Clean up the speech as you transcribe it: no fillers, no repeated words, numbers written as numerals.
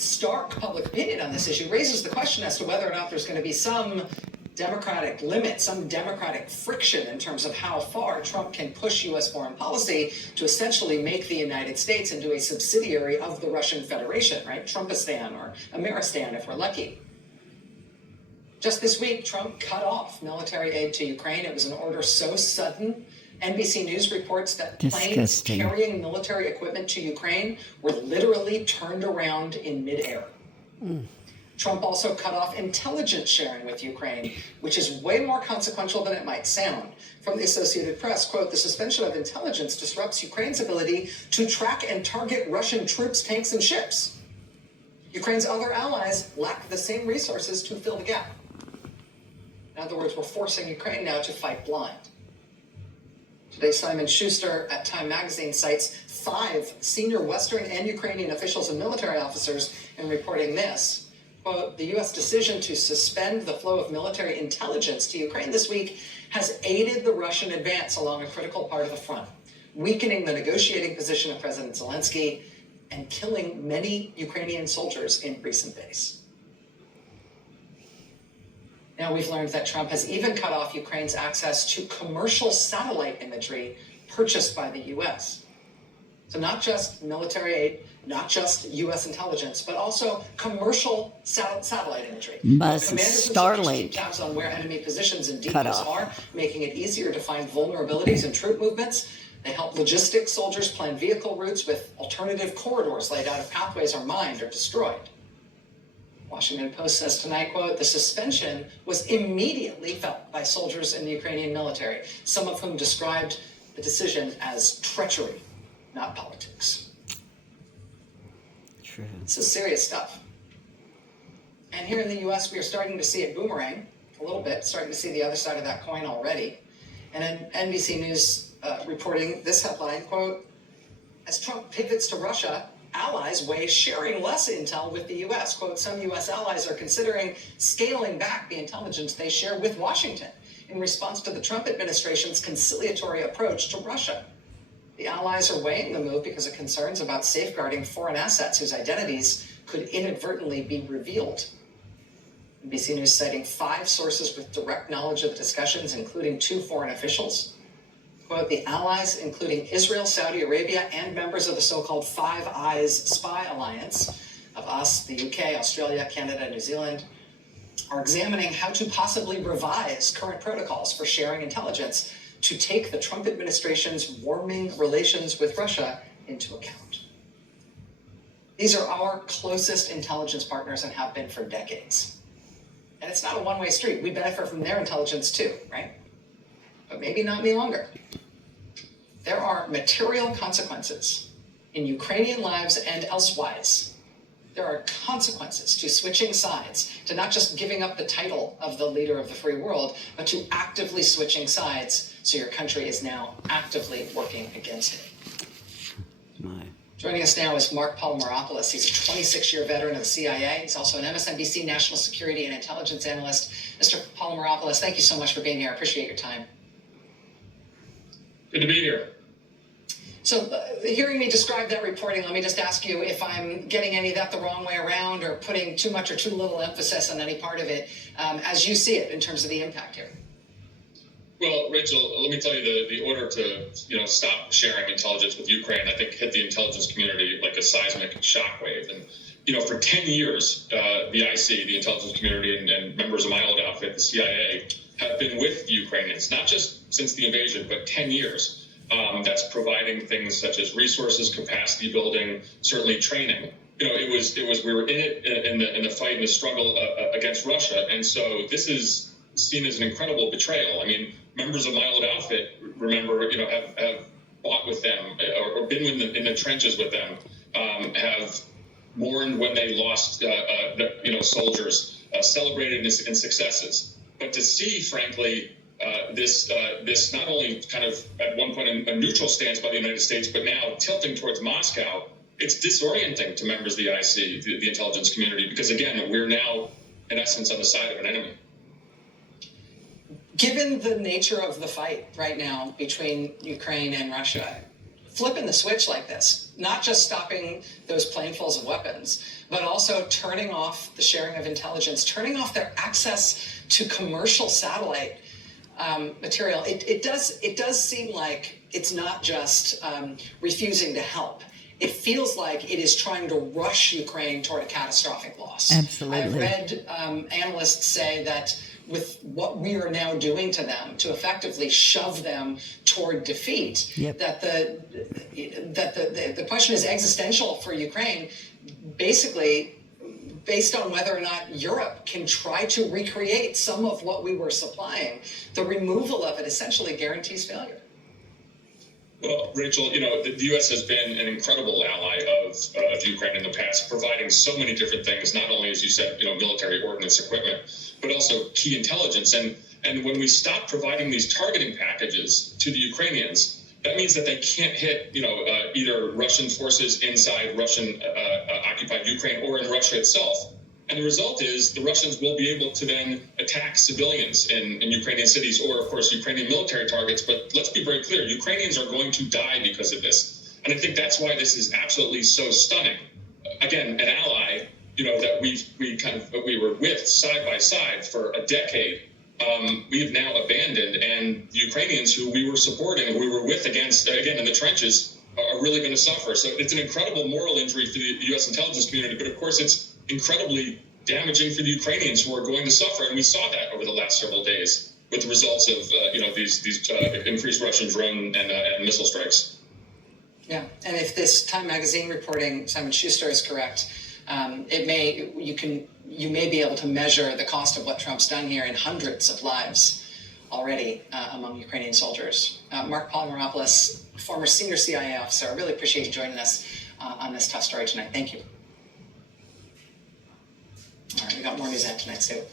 stark public opinion on this issue raises the question as to whether or not there's going to be some democratic limit, some democratic friction in terms of how far Trump can push U.S. foreign policy to essentially make the United States into a subsidiary of the Russian Federation, right? Trumpistan or Ameristan, if we're lucky. Just this week, Trump cut off military aid to Ukraine. It was an order so sudden. NBC News reports that planes carrying military equipment to Ukraine were literally turned around in midair. Trump also cut off intelligence sharing with Ukraine, which is way more consequential than it might sound. From the Associated Press, quote, the suspension of intelligence disrupts Ukraine's ability to track and target Russian troops, tanks, and ships. Ukraine's other allies lack the same resources to fill the gap. In other words, we're forcing Ukraine now to fight blind. Today, Simon Schuster at Time Magazine cites 5 senior Western and Ukrainian officials and military officers in reporting this. Quote, the U.S. decision to suspend the flow of military intelligence to Ukraine this week has aided the Russian advance along a critical part of the front, weakening the negotiating position of President Zelensky and killing many Ukrainian soldiers in recent days. Now we've learned that Trump has even cut off Ukraine's access to commercial satellite imagery purchased by the U.S. So not just military aid, not just U.S. intelligence, but also commercial satellite imagery. Starlink tabs on where enemy positions and depots are, making it easier to find vulnerabilities in troop movements. They help logistics soldiers plan vehicle routes with alternative corridors laid out if pathways are mined or destroyed. Washington Post says tonight, quote, the suspension was immediately felt by soldiers in the Ukrainian military, some of whom described the decision as treachery, not politics. True. This is serious stuff. And here in the U.S., we are starting to see it boomerang a little bit, starting to see the other side of that coin already. And then NBC News reporting this headline, quote, as Trump pivots to Russia, allies weigh sharing less intel with the U.S. Quote, some U.S. allies are considering scaling back the intelligence they share with Washington in response to the Trump administration's conciliatory approach to Russia. The allies are weighing the move because of concerns about safeguarding foreign assets whose identities could inadvertently be revealed. NBC News citing 5 sources with direct knowledge of the discussions, including 2 foreign officials. Quote, the allies, including Israel, Saudi Arabia, and members of the so-called Five Eyes spy alliance of us, the UK, Australia, Canada, New Zealand, are examining how to possibly revise current protocols for sharing intelligence to take the Trump administration's warming relations with Russia into account. These are our closest intelligence partners and have been for decades. And it's not a one-way street. We benefit from their intelligence too, right? But maybe not any longer. There are material consequences in Ukrainian lives and elsewise. There are consequences to switching sides, to not just giving up the title of the leader of the free world, but to actively switching sides so your country is now actively working against it. Joining us now is Mark Palmeropoulos. He's a 26-year veteran of the CIA. He's also an MSNBC national security and intelligence analyst. Mr. Palmeropoulos, thank you so much for being here. I appreciate your time. Good to be here. So hearing me describe that reporting, let me just ask you if I'm getting any of that the wrong way around or putting too much or too little emphasis on any part of it as you see it in terms of the impact here. Well, Rachel, let me tell you, the order to stop sharing intelligence with Ukraine, I think, hit the intelligence community like a seismic shockwave. And for 10 years, the IC, the intelligence community, and members of my old outfit, the CIA, have been with the Ukrainians, not just since the invasion, but 10 years. That's providing things such as resources, capacity building, certainly training. It was we were in it in the fight and the struggle against Russia, and so this is seen as an incredible betrayal. I mean, members of my old outfit, remember, have fought with them or been in the trenches with them, have mourned when they lost, soldiers, celebrated in successes. But to see, frankly, this not only kind of at one point a neutral stance by the United States, but now tilting towards Moscow, it's disorienting to members of the IC, the intelligence community, because again, we're now in essence on the side of an enemy. Given the nature of the fight right now between Ukraine and Russia, flipping the switch like this, not just stopping those planefuls of weapons, but also turning off the sharing of intelligence, turning off their access to commercial satellite material. It does seem like it's not just refusing to help. It feels like it is trying to rush Ukraine toward a catastrophic loss. Absolutely. I've read analysts say that with what we are now doing to them to effectively shove them toward defeat, Yep. that the question is existential for Ukraine, basically based on whether or not Europe can try to recreate some of what we were supplying. The removal of it essentially guarantees failure. Well, Rachel, the U.S. has been an incredible ally of Ukraine in the past, providing so many different things, not only, as you said, military ordnance equipment, but also key intelligence. And when we stop providing these targeting packages to the Ukrainians, that means that they can't hit, either Russian forces inside Russian occupied Ukraine or in Russia itself. And the result is the Russians will be able to then attack civilians in Ukrainian cities or, of course, Ukrainian military targets. But let's be very clear, Ukrainians are going to die because of this. And I think that's why this is absolutely so stunning. Again, an ally, that we were with side by side for a decade, we have now abandoned. And the Ukrainians who we were supporting, who we were with against, again, in the trenches, are really going to suffer. So it's an incredible moral injury for the U.S. intelligence community. But, of course, it's incredibly damaging for the Ukrainians who are going to suffer, and we saw that over the last several days with the results of these increased Russian drone and missile strikes. Yeah, and if this Time Magazine reporting, Simon Schuster, is correct, you may be able to measure the cost of what Trump's done here in hundreds of lives already among Ukrainian soldiers. Mark Polymeropoulos, former senior CIA officer, I really appreciate you joining us on this tough story tonight. Thank you. All right, we got more news ahead tonight, too.